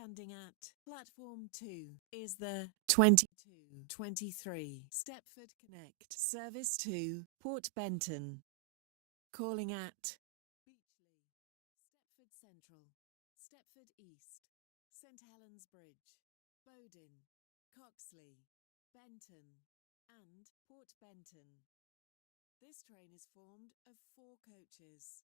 Standing at platform 2 is the 2223 Stepford Connect service to Port Benton. Calling at Beechley, Stepford Central, Stepford East, St Helens Bridge, Bowden, Coxley, Benton and Port Benton. This train is formed of 4 coaches.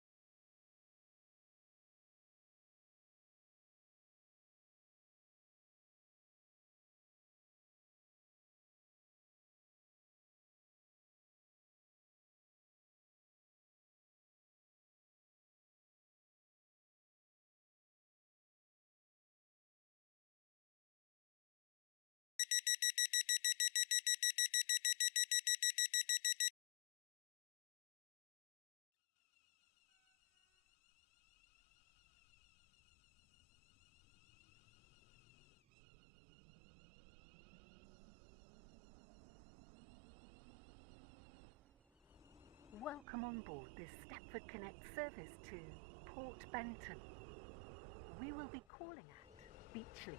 Welcome on board this Stepford Connect service to Port Benton. We will be calling at Beechley,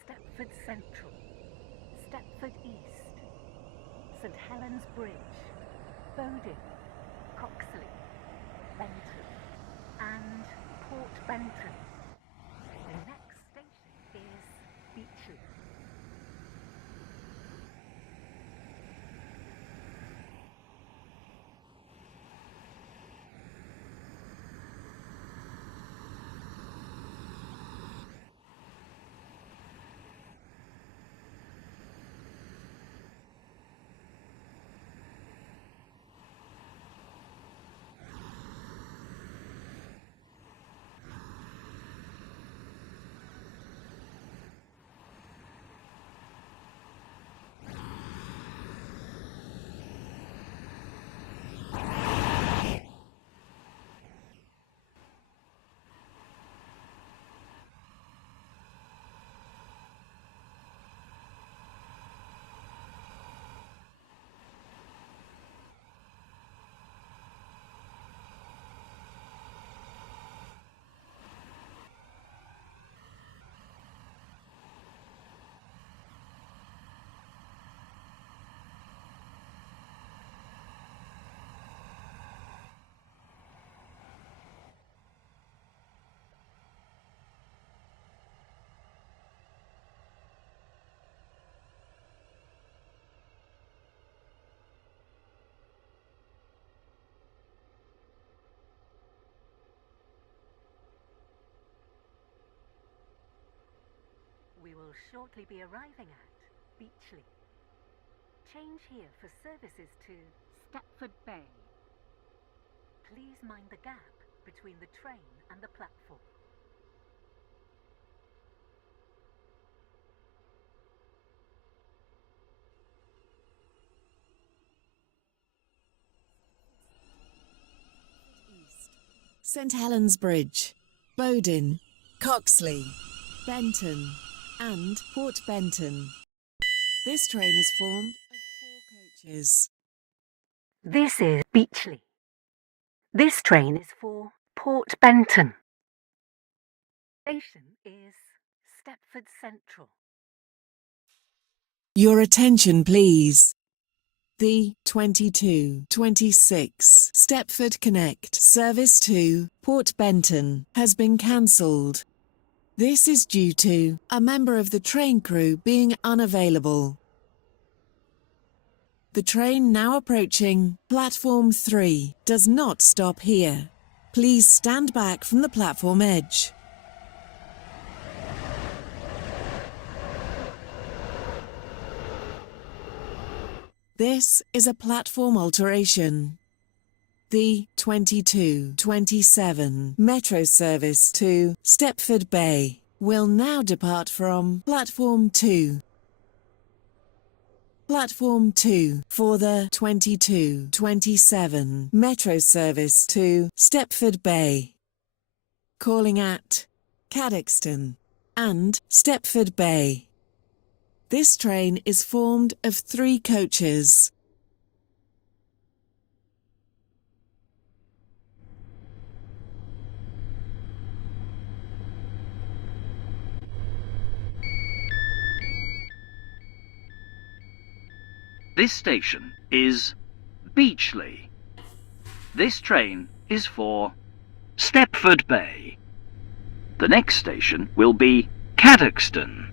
Stepford Central, Stepford East, St Helens Bridge, Bowden, Coxley, Benton and Port Benton. The next station is Beechley. We will shortly be arriving at Beechley. Change here for services to Stepford Bay. Please mind the gap between the train and the platform. East, St Helens Bridge, Bowden, Coxley, Benton and Port Benton. This train is formed of 4 coaches. This is Beechley. This train is for Port Benton. Station is Stepford Central. Your attention please. The 2226 Stepford Connect service to Port Benton has been cancelled. This is due to a member of the train crew being unavailable. The train now approaching platform 3 does not stop here. Please stand back from the platform edge. This is a platform alteration. The 2227 Metro service to Stepford Bay will now depart from platform 2. Platform 2 for the 2227 Metro service to Stepford Bay. Calling at Cadoxton and Stepford Bay. This train is formed of 3 coaches. This station is Beechley. This train is for Stepford Bay. The next station will be Cadoxton.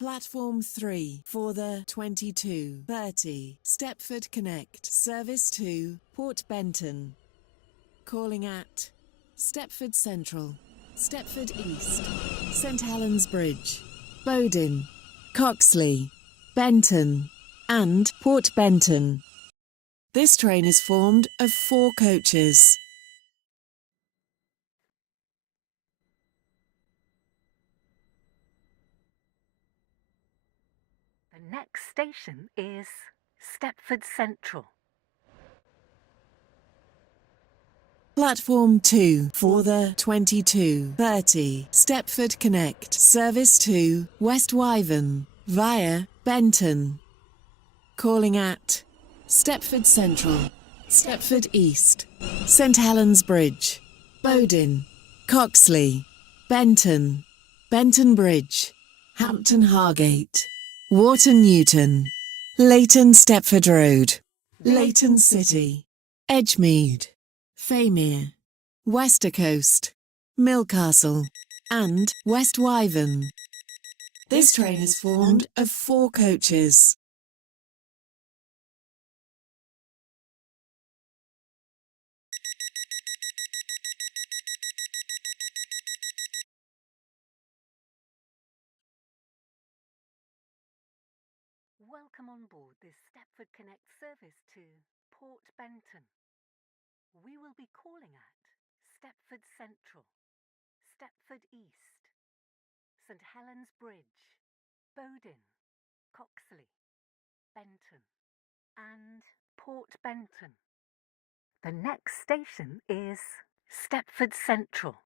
Platform 3 for the 22:30 Stepford Connect service to Port Benton. Calling at Stepford Central, Stepford East, St Helens Bridge, Bowdon, Coxley, Benton and Port Benton. This train is formed of 4 coaches. The next station is Stepford Central. Platform 2 for the 22:30 Stepford Connect service to West Wyvern via Benton. Calling at Stepford Central, Stepford East, St Helens Bridge, Bowdon, Coxley, Benton, Benton Bridge, Hampton Hargate, Wharton Newton, Leighton Stepford Road, Leighton City, Edgemead, Faymere, Westercoast, Milcastle and West Wyvern. This train is formed of 4 coaches. Welcome on board this Stepford Connect service to Port Benton. We will be calling at Stepford Central, Stepford East, St Helens Bridge, Bowdon, Coxley, Benton and Port Benton. The next station is Stepford Central.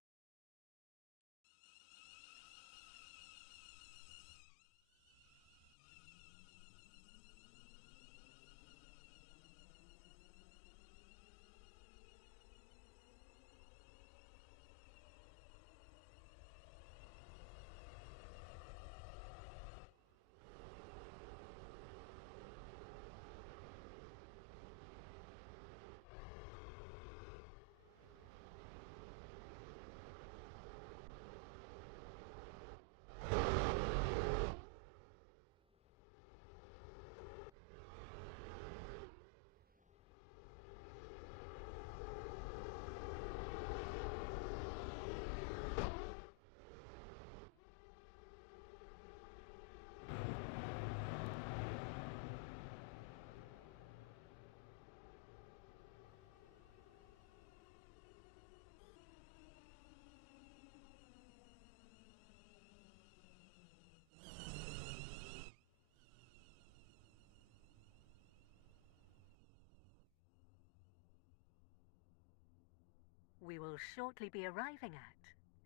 We will shortly be arriving at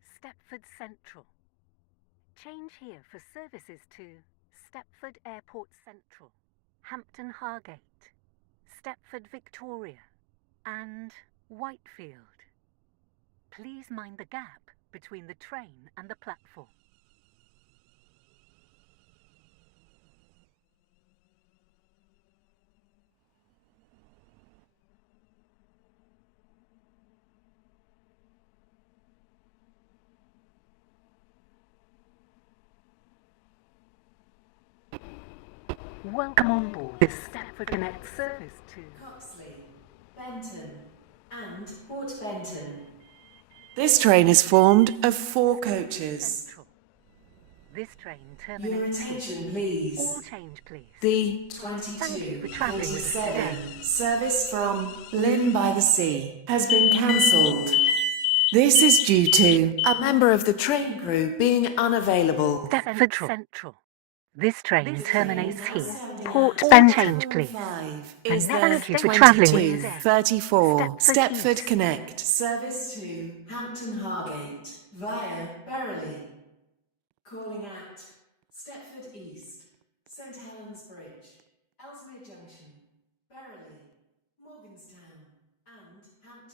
Stepford Central. Change here for services to Stepford Airport Central, Hampton Hargate, Stepford Victoria, and Whitefield. Please mind the gap between the train and the platform. Welcome on board this Stepford Connect service to Coxley, Benton, and Port Benton. This train is formed of 4 coaches. Central. This train Your terminates attention, here. please. All change, please. The Thank you for travelling with us 2247 today. service from Lynn by the Sea has been cancelled. This is due to a member of the train crew being unavailable. Stepford Central. This train terminates here. Port All Benton. change, Change, please. is And the thank you for travelling with us. 2234 Stepford Stepford East. Connect service to Hampton Hargate via Berrily. Calling at Stepford East, St Helens Bridge, Ellesmere Junction, Berrily, Morganstown, and Hampton.